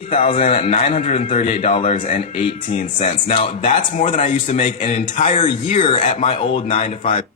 $1,938.18. Now, that's more than I used to make an entire year at my old 9 to 5.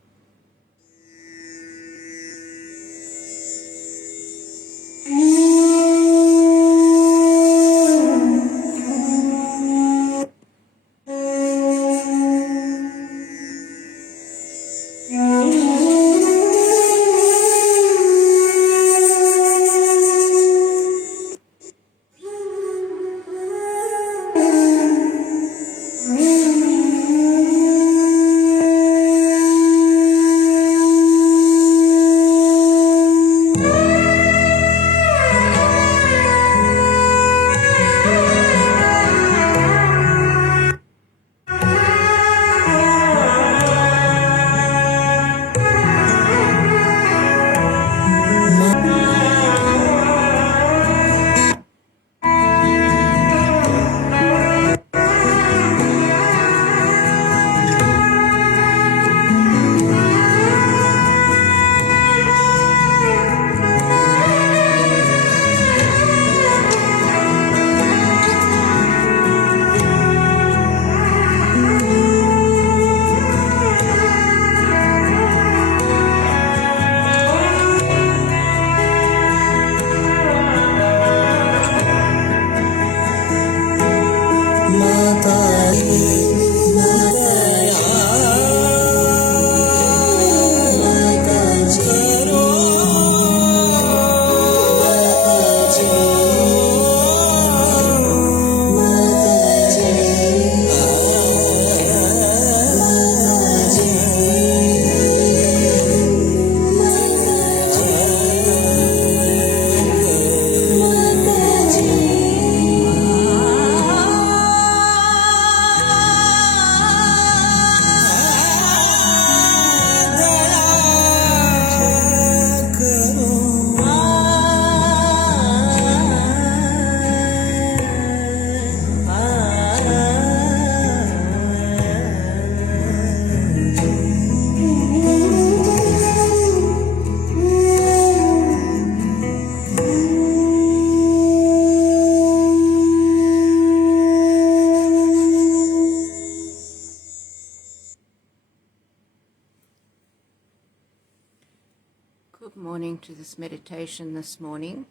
Good morning to this meditation this morning.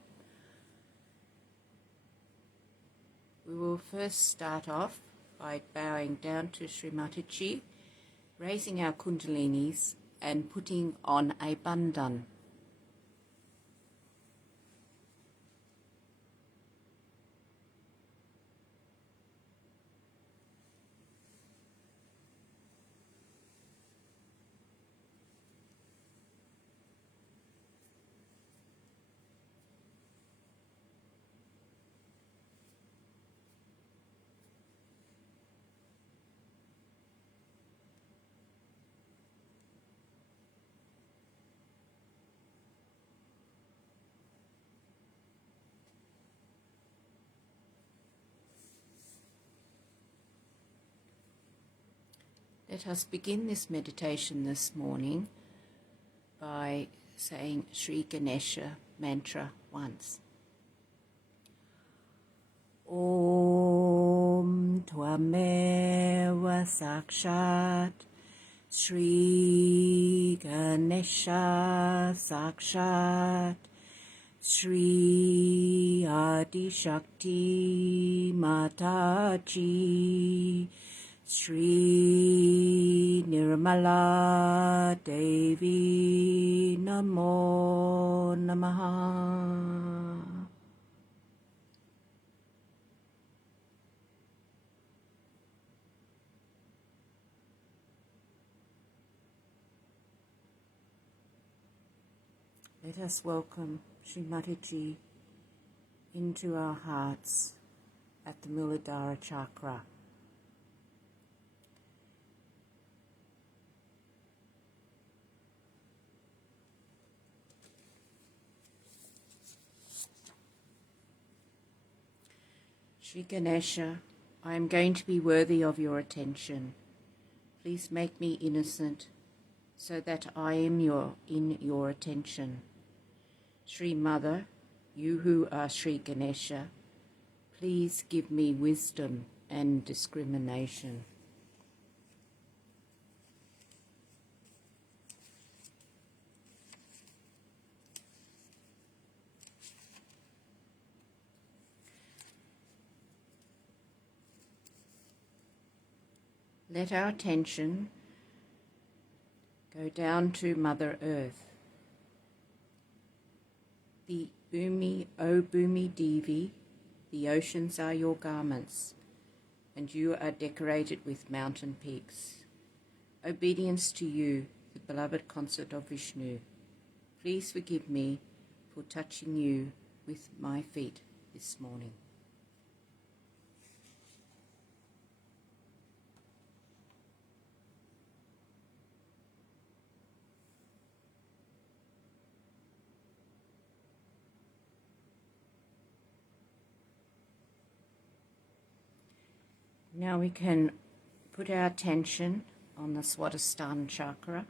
We will first start off by bowing down to Shri Mataji, raising our kundalinis and putting on a bandhan. Let us begin this meditation this morning by saying Shri Ganesha mantra once. Om Tvameva Sakshat Shri Ganesha Sakshat Shri Adi Shakti Mataji Shri Nirmala Devi Namo Namaha. Let us welcome Shri Mataji into our hearts at the Muladhara Chakra. Shri Ganesha, I am going to be worthy of your attention. Please make me innocent so that I am in your attention. Shri Mother, you who are Shri Ganesha, Please give me wisdom and discrimination. Let our attention go down to Mother Earth. The Bhumi, O Bhumi Devi, the oceans are your garments, and you are decorated with mountain peaks. Obedience to you, the beloved consort of Vishnu. Please forgive me for touching you with my feet this morning. Now we can put our attention on the Swadhisthana chakra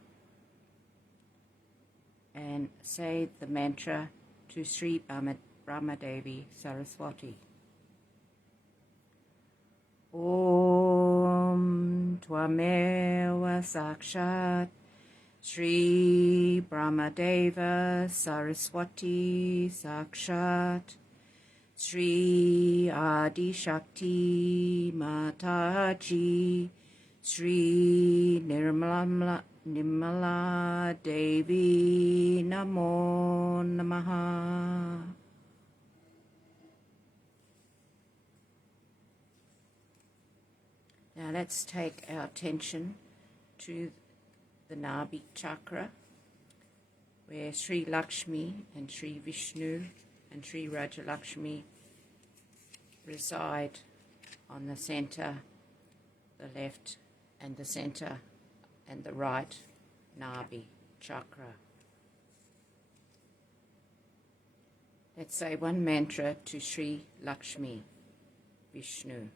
and say the mantra to Shri Brahmadevi Saraswati. Om Tvameva Sakshat Shri Brahmadeva Saraswati Sakshat Shri Adi Shakti Mataji Shri Nirmala Devi Namo Namaha. Now let's take our attention to the Nabhi chakra, where Sri Lakshmi and Sri Vishnu and Sri Rajalakshmi reside on the center, the left, and the center and the right Nabhi chakra. Let's say one mantra to Sri Lakshmi Vishnu.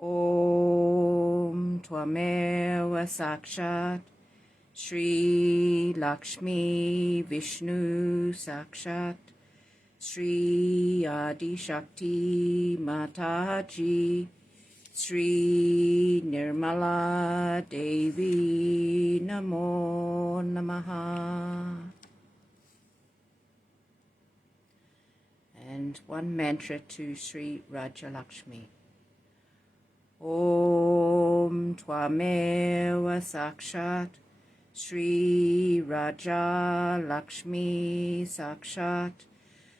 Om Tvameva Sakshat Shri Lakshmi Vishnu Sakshat Shri Adi Shakti Mataji Shri Nirmala Devi Namo Namaha. And one mantra to Shri Rajalakshmi. Om Tvameva Sakshat Shri Raja Lakshmi Sakshat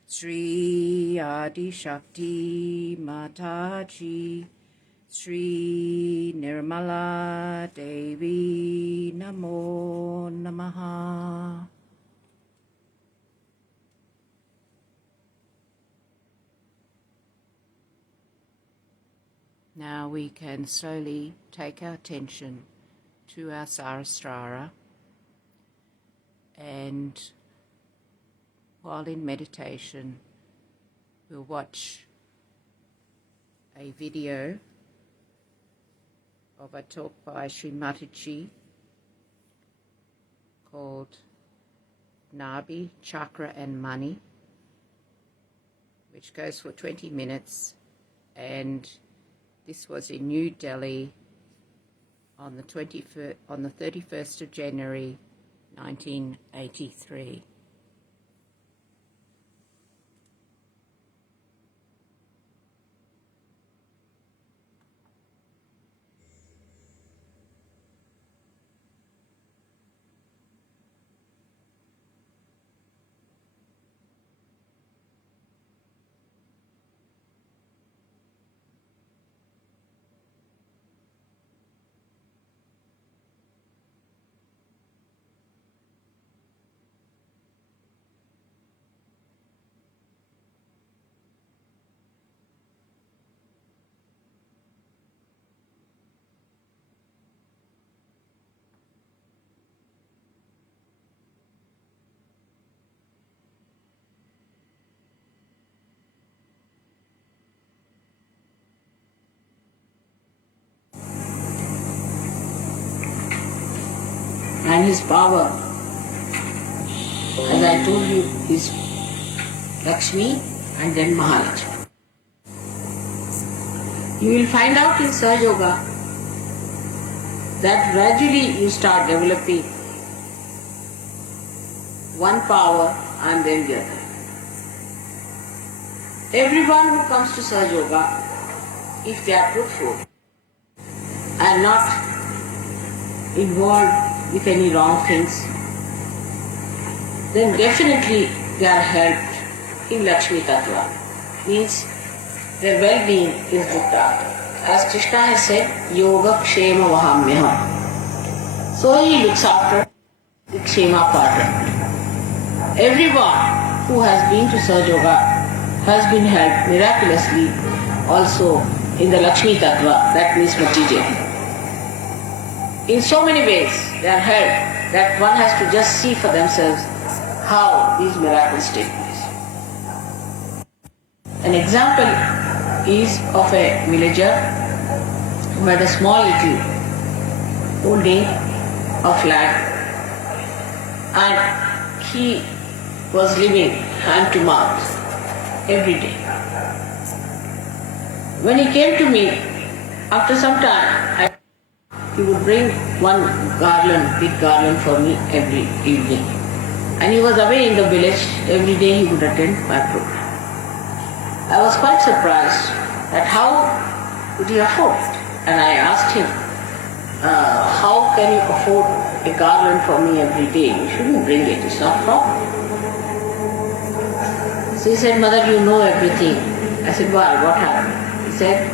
Shri Adi Shakti Mataji Shri Nirmala Devi Namo Namaha. Now we can slowly take our attention to our Sahasrara, and while in meditation we'll watch a video of a talk by Shri Mataji called Nabhi, Chakra and Money, which goes for 20 minutes, and this was in New Delhi on the 31st of January 1983. And his power, as I told you, is Lakshmi and then Maharaj. You will find out in Sahaja Yoga that gradually you start developing one power and then the other. Everyone who comes to Sahaja Yoga, if they are truthful and not involved with any wrong things, then definitely they are helped in Lakshmi Tattva. Means their well-being is looked after. As Krishna has said, Yoga Kshema Vahamyaham. So he looks after the Kshema part. Everyone who has been to Sahaja Yoga has been helped miraculously also in the Lakshmi Tattva, that means material. In so many ways they are helped that one has to just see for themselves how these miracles take place. An example is of a villager who had a small little holding of land, and he was living hand to mouth every day. When he came to me, after some time, he would bring one garland, big garland for me every evening. And he was away in the village, every day he would attend my program. I was quite surprised at how could he afford it. And I asked him, how can you afford a garland for me every day? You shouldn't bring it, it's not proper. So he said, Mother, you know everything. I said, well, what happened? He said,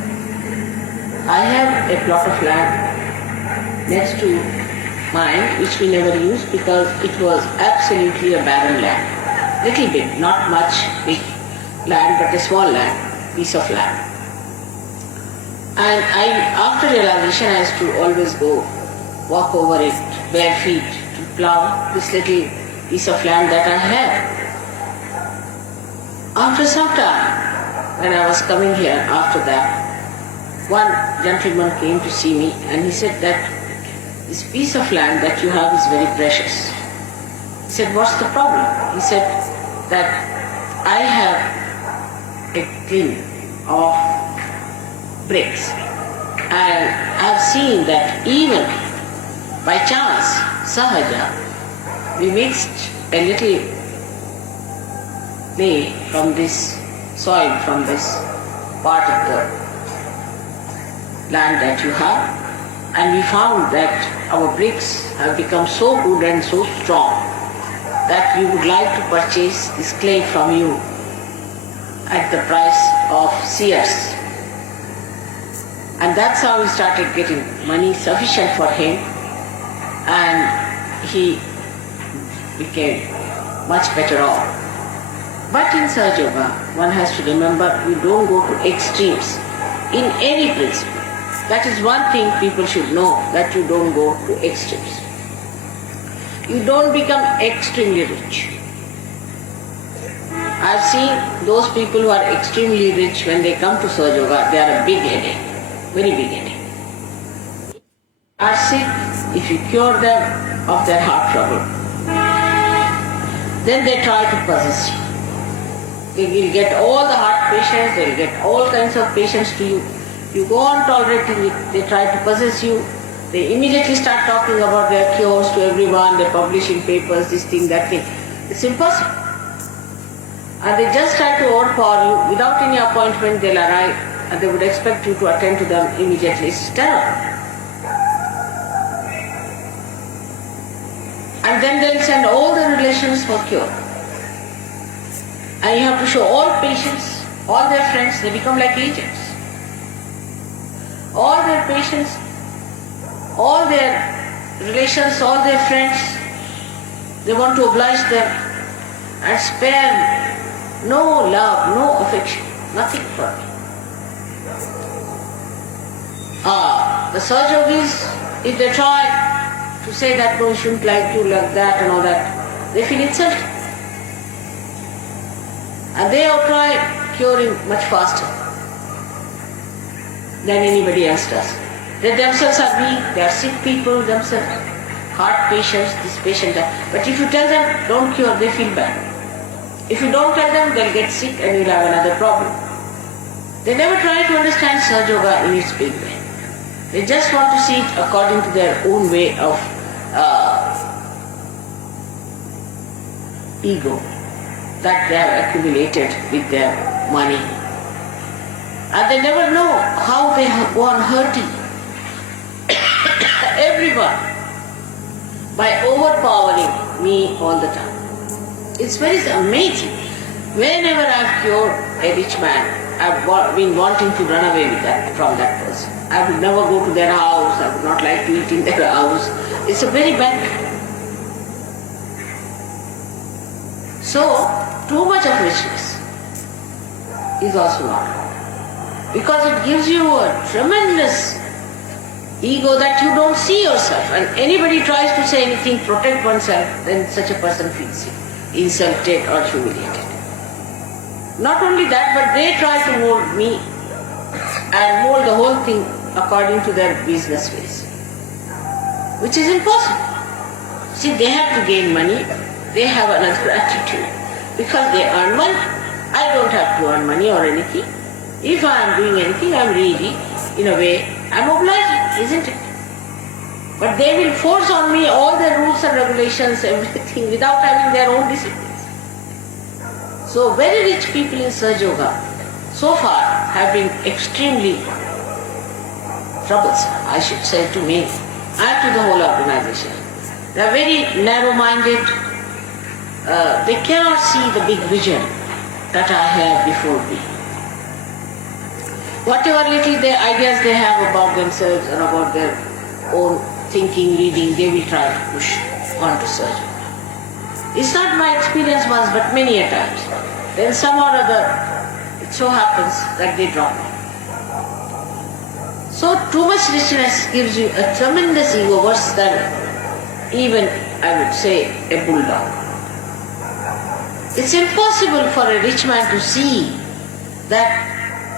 I have a plot of land next to mine which we never used because it was absolutely a barren land. Little bit, not much big land, but a small land, piece of land. And after realization, I used to always go walk over it bare feet to plow this little piece of land that I had. After some time, when I was coming here after that, one gentleman came to see me and he said that this piece of land that you have is very precious. He said, what's the problem? He said that I have a tin of bricks and I've seen that even by chance, Sahaja, we mixed a little clay from this soil, from this part of the land that you have, and we found that our bricks have become so good and so strong that we would like to purchase this clay from you at the price of seers. And that's how we started getting money sufficient for him, and he became much better off. But in Sahaja Yoga, one has to remember you don't go to extremes in any principle. That is one thing people should know, that you don't go to extremes. You don't become extremely rich. I've seen those people who are extremely rich, when they come to Sahaja Yoga, they are a big headache, very big headache. Are sick, if you cure them of their heart trouble, then they try to possess you. They will get all the heart patients, they will get all kinds of patients to you. You go on tolerating it, they try to possess you, they immediately start talking about their cures to everyone, they publish in papers, this thing, that thing. It's impossible. And they just try to overpower you, without any appointment they'll arrive and they would expect you to attend to them immediately. It's terrible. And then they'll send all the relations for cure. And you have to show all patients, all their friends, they become like agents. All their patients, all their relations, all their friends, they want to oblige them and spare no love, no affection, nothing for it. The Sahaja Yogis, if they try to say that no, you shouldn't like you, like that and all that, they feel insulted. And they have tried curing much faster than anybody else does. They themselves are weak, they are sick people themselves, heart patients, this patient, that. But if you tell them, don't cure, they feel bad. If you don't tell them, they'll get sick and you'll have another problem. They never try to understand Sahaja Yoga in its big way. They just want to see it according to their own way of ego that they have accumulated with their money. And they never know how they go on hurting everyone by overpowering me all the time. It's very amazing. Whenever I've cured a rich man, I've been wanting to run away from that person. I would never go to their house. I would not like to eat in their house. It's a very bad thing. So, too much of richness is also not good. Because it gives you a tremendous ego that you don't see yourself. And anybody tries to say anything, protect oneself, then such a person feels insulted or humiliated. Not only that, but they try to mold me and mold the whole thing according to their business ways, which is impossible. See, they have to gain money, they have another attitude because they earn money. I don't have to earn money or anything. If I am doing anything, I am really, in a way, I am obliging, isn't it? But they will force on me all the rules and regulations, everything, without having their own disciplines. So very rich people in Sahaja Yoga so far have been extremely troublesome, I should say, to me and to the whole organization. They are very narrow-minded. They cannot see the big vision that I have before me. Whatever little ideas they have about themselves and about their own thinking, reading, they will try to push onto Sahaja Yoga. It's not my experience once, but many a times. Then some or other, it so happens that they drop me. So too much richness gives you a tremendous ego, worse than even, I would say, a bulldog. It's impossible for a rich man to see that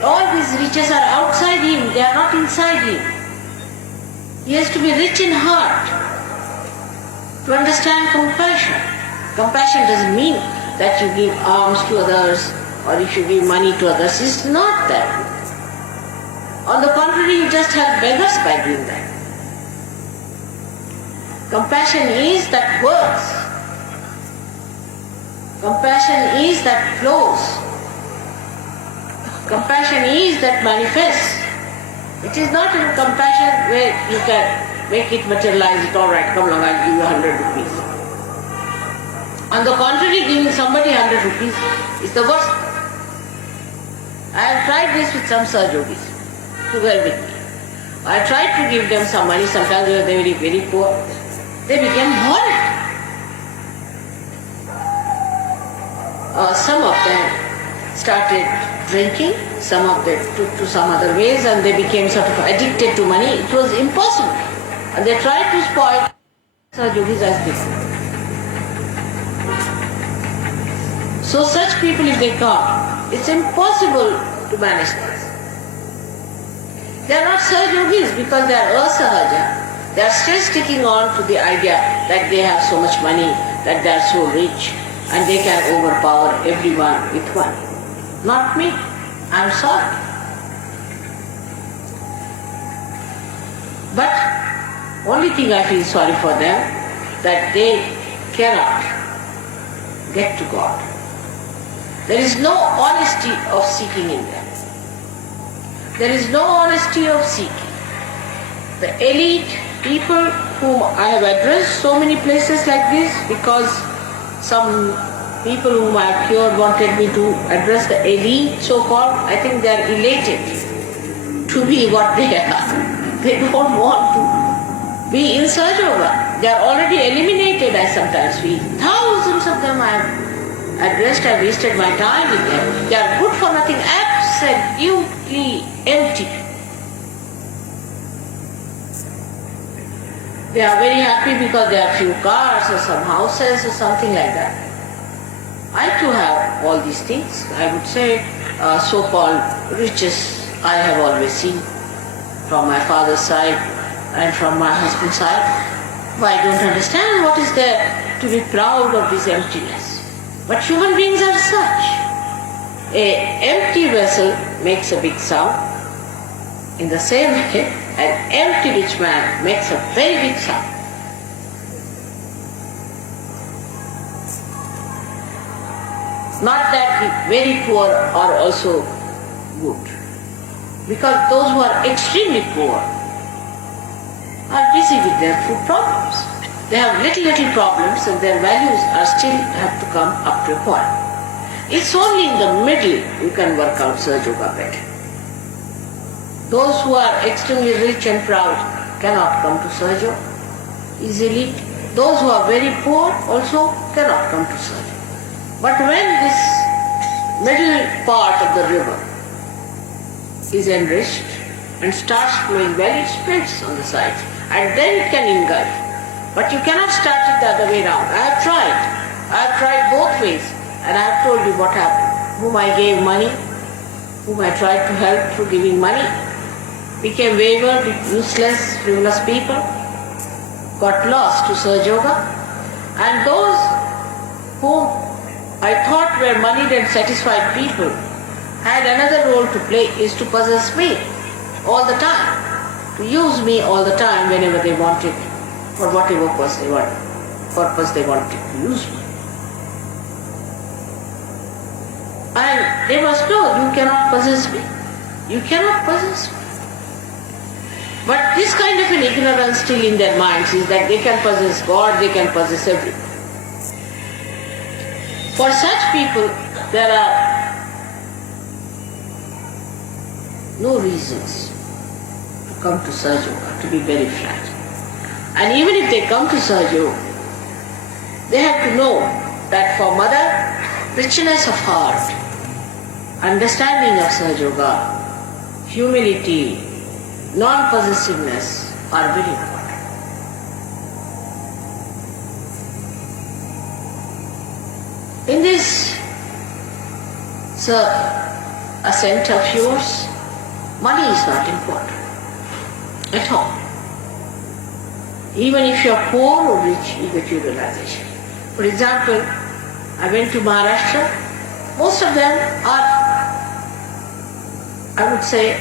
all these riches are outside him, they are not inside him. He has to be rich in heart to understand compassion. Compassion doesn't mean that you give alms to others or if you give money to others. It's not that. On the contrary, you just help beggars by doing that. Compassion is that works. Compassion is that flows. Compassion is that manifests. It is not in compassion where you can make it materialize it. All right, come along, I'll give you 100 rupees. On the contrary, giving somebody 100 rupees is the worst. I have tried this with some Sahaja Yogis who were with me. I tried to give them some money, sometimes they were very, very poor. They became horrid. Some of them started drinking, some of them took to some other ways and they became sort of addicted to money. It was impossible. And they tried to spoil Sahaja Yogis as this. So such people, if they come, it's impossible to manage this. They are not Sahaja Yogis because they are asahaja. They are still sticking on to the idea that they have so much money, that they are so rich, and they can overpower everyone with money. Not me. I'm sorry. But only thing I feel sorry for them, that they cannot get to God. There is no honesty of seeking in them. There is no honesty of seeking. The elite people whom I have addressed so many places like this, because some people whom I have cured wanted me to address the elite so-called, I think they are elated to be what they are. They don't want to be in Sahaja Yoga. They are already eliminated, I sometimes feel. Thousands of them I have addressed, I wasted my time with them. They are good for nothing, absolutely empty. They are very happy because they have few cars or some houses or something like that. I too have all these things. I would say so-called riches I have always seen from my father's side and from my husband's side. But I don't understand what is there to be proud of this emptiness. But human beings are such. An empty vessel makes a big sound. In the same way, an empty rich man makes a very big sound. Not that the very poor are also good, because those who are extremely poor are busy with their food problems. They have little problems and their values are still have to come up to a point. It's only in the middle you can work out Sahaja Yoga better. Those who are extremely rich and proud cannot come to Sahaja Yoga easily. Those who are very poor also cannot come to Sahaja Yoga. But when this middle part of the river is enriched and starts flowing well, it spreads on the sides and then it can engulf. But you cannot start it the other way around. I have tried both ways and I have told you what happened. Whom I gave money, whom I tried to help through giving money, became wayward, useless, frivolous people, got lost to Sahaja Yoga, and those whom I thought were moneyed and satisfied people had another role to play, is to possess me all the time, to use me all the time whenever they wanted, for whatever purpose they wanted to use me. And they must know, you cannot possess me. You cannot possess me. But this kind of an ignorance still in their minds is that they can possess God, they can possess everything. For such people, there are no reasons to come to Sahaja Yoga, to be very flat. And even if they come to Sahaja Yoga, they have to know that for Mother, richness of heart, understanding of Sahaja Yoga, humility, non-possessiveness are very important. In this ascent of yours, money is not important at all. Even if you are poor or rich, you get your realization. For example, I went to Maharashtra. Most of them are, I would say,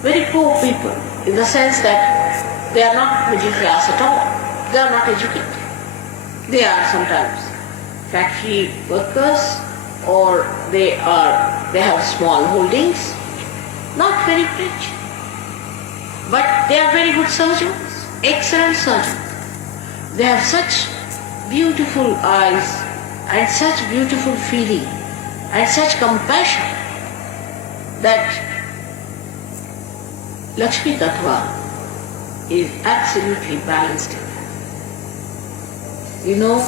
very poor people, in the sense that they are not middle class at all. They are not educated. They are sometimes factory workers, or they have small holdings, not very rich. But they are very good surgeons, excellent surgeons. They have such beautiful eyes and such beautiful feeling and such compassion that Lakshmi Tattva is absolutely balanced in them. You know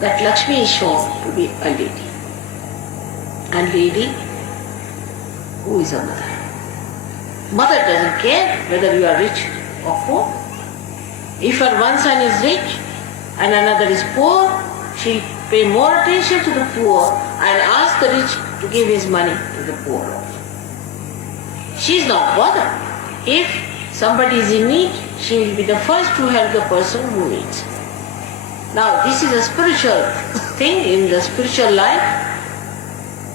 that Lakshmi is shown to be a lady. And lady, who is a mother? Mother doesn't care whether you are rich or poor. If her one son is rich and another is poor, she'll pay more attention to the poor and ask the rich to give his money to the poor. She's not bothered. If somebody is in need, she will be the first to help the person who needs. Now, this is a spiritual thing in the spiritual life.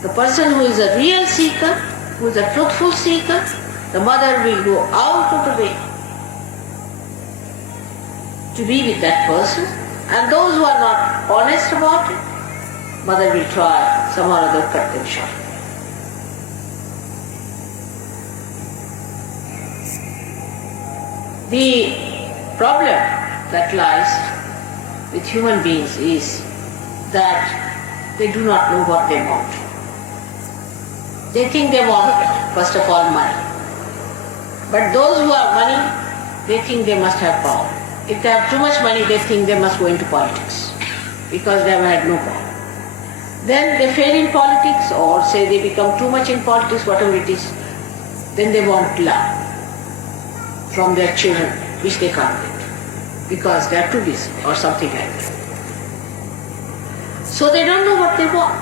The person who is a real seeker, who is a truthful seeker, the mother will go out of the way to be with that person. And those who are not honest about it, mother will try some or other cut them short. The problem that lies with human beings is that they do not know what they want. They think they want, first of all, money. But those who have money, they think they must have power. If they have too much money, they think they must go into politics because they have had no power. Then they fail in politics, or say they become too much in politics, whatever it is. Then they want love from their children, which they can't get because they are too busy or something like that. So they don't know what they want.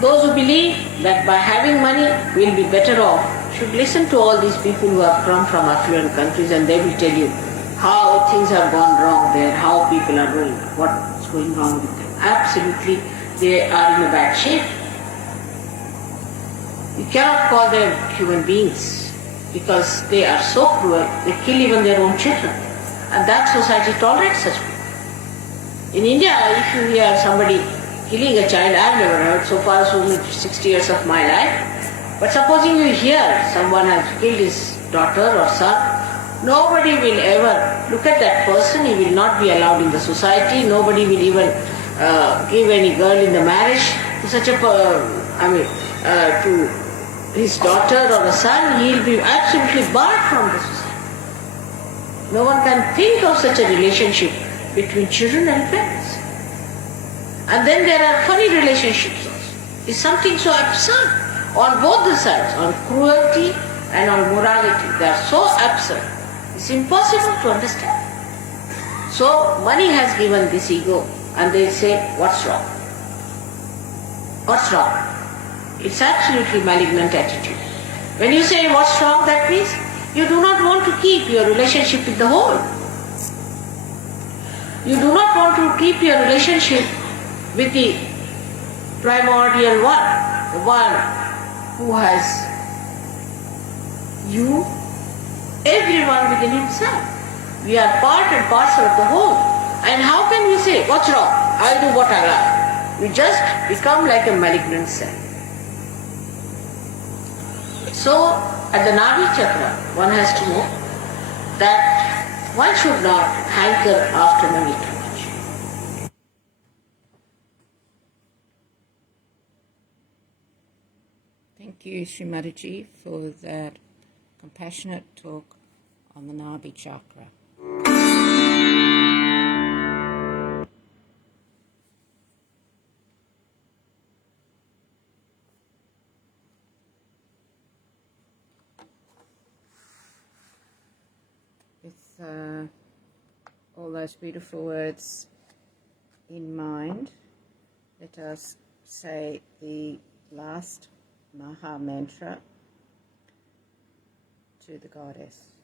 Those who believe that by having money we'll be better off should listen to all these people who have come from affluent countries, and they will tell you how things have gone wrong there, how people are doing, what's going wrong with them. Absolutely they are in a bad shape. You cannot call them human beings because they are so cruel, they kill even their own children. And that society tolerates such people. In India, if you hear somebody killing a child, I have never heard so far, so 60 years of my life. But supposing you hear someone has killed his daughter or son, nobody will ever look at that person, he will not be allowed in the society, nobody will even give any girl in the marriage to such a, to his daughter or a son, he will be absolutely barred from the society. No one can think of such a relationship between children and parents. And then there are funny relationships also. It's something so absurd on both the sides, on cruelty and on morality. They are so absurd. It's impossible to understand. So money has given this ego and they say, what's wrong? What's wrong? It's absolutely malignant attitude. When you say what's wrong, that means you do not want to keep your relationship with the whole. You do not want to keep your relationship with the primordial one, the one who has you, everyone within himself. We are part and parcel of the whole. And how can we say, what's wrong? I'll do what I like. We just become like a malignant cell. So, at the Nadi Chakra, one has to know that one should not hanker after money too much. Thank you, Shri Mataji, for that compassionate talk on the Nadi Chakra. With all those beautiful words in mind, let us say the last Maha Mantra to the Goddess.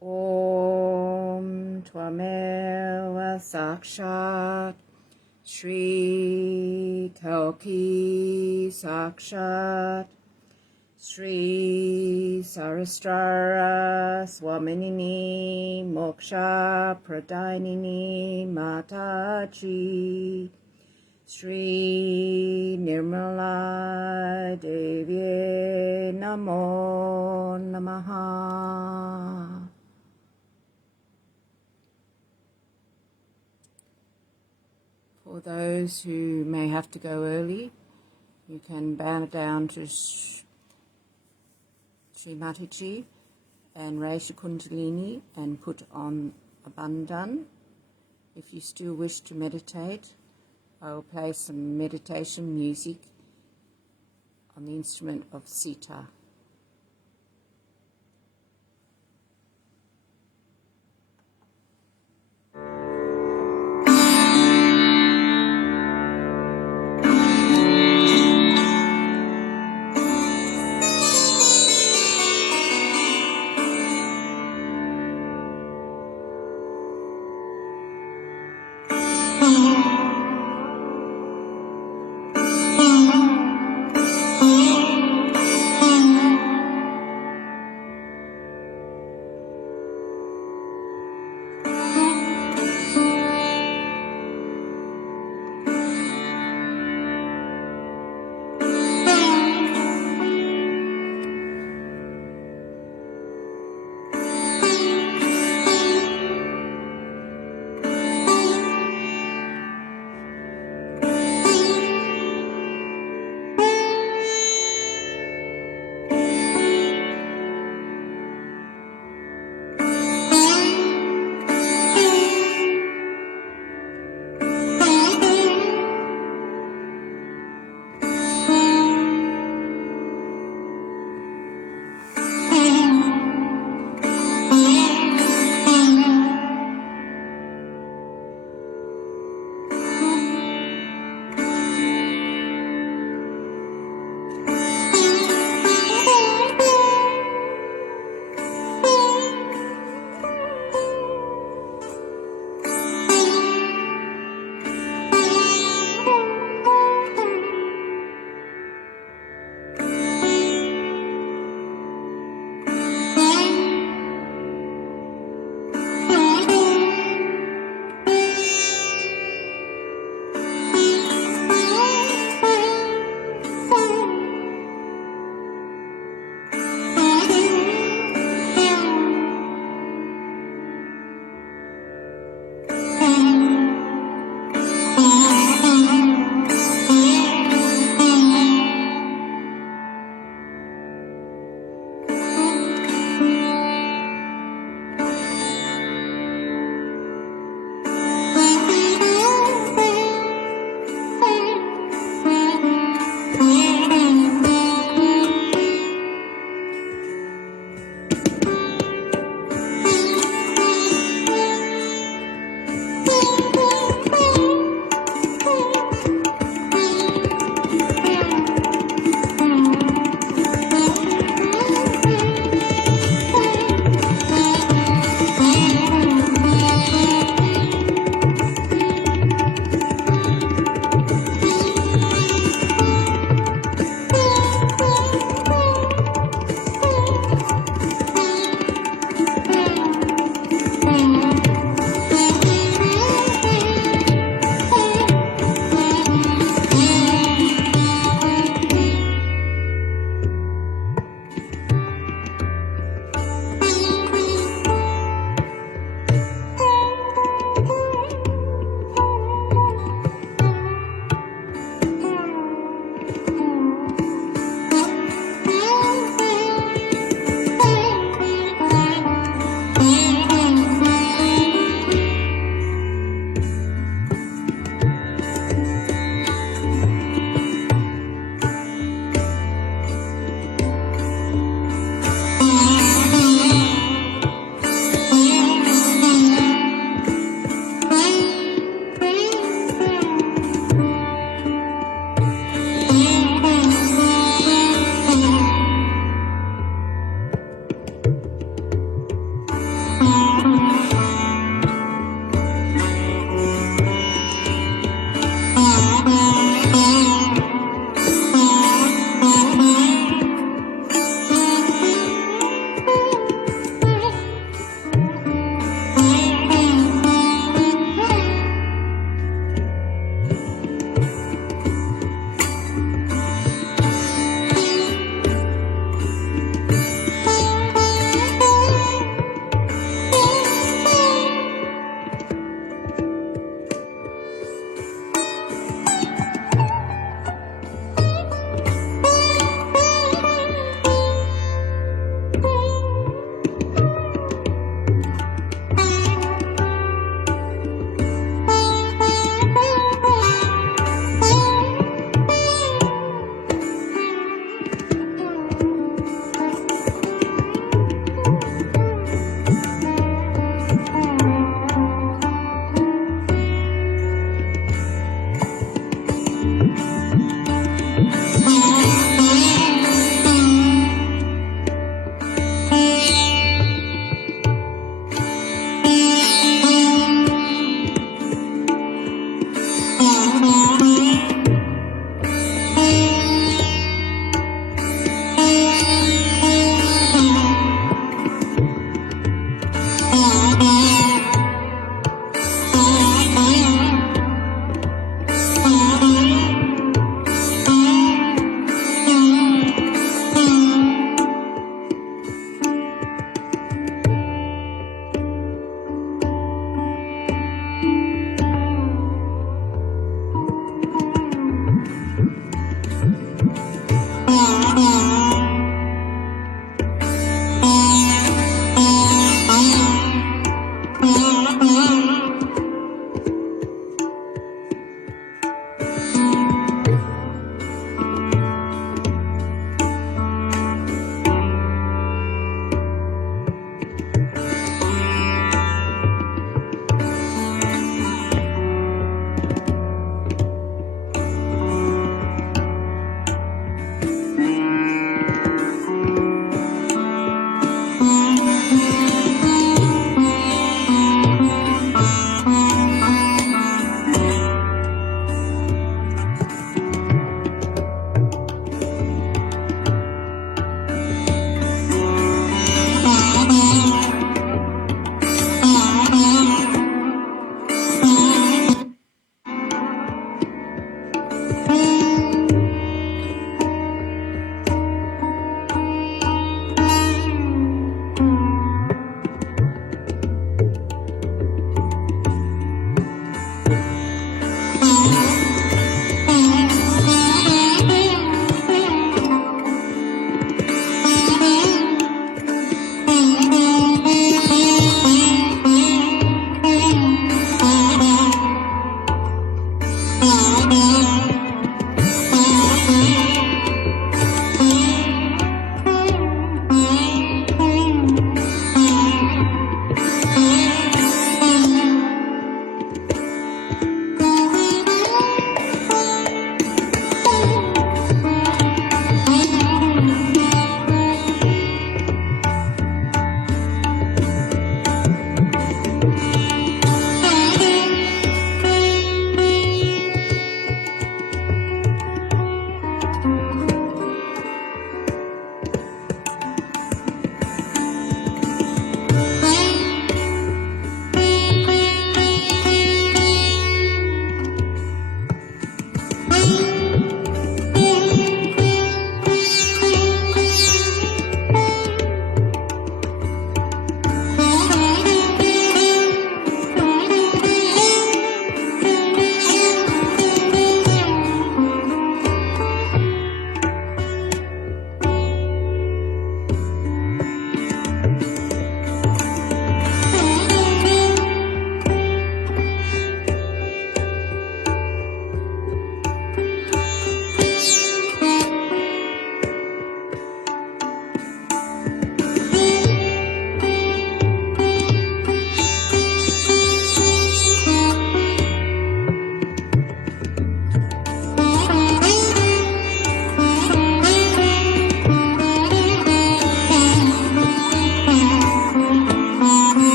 Om Tvameva Sakshat Shri Kalki Sakshat Shri Sarastra Swaminini Moksha Pradinini Mataji Shri Nirmala Devi Namo Namaha. For those who may have to go early, you can bow down to Shri Mataji and raise your Kundalini and put on a bandhan. If you still wish to meditate, I will play some meditation music on the instrument of sitar.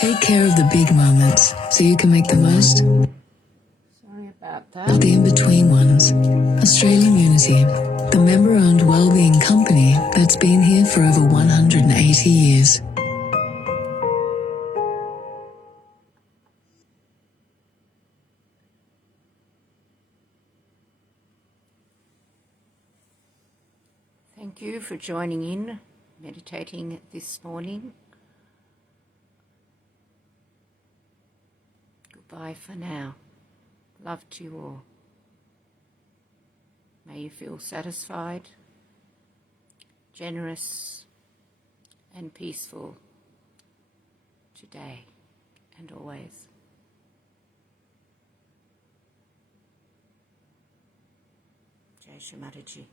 Take care of the big moments so you can make the most Sorry about of that. the in-between ones. Australian Unity, the member-owned wellbeing company that's been here for over 180 years. Thank you for joining in, meditating this morning. Goodbye for now. Love to you all. May you feel satisfied, generous, and peaceful today and always. Jai Shri Mataji.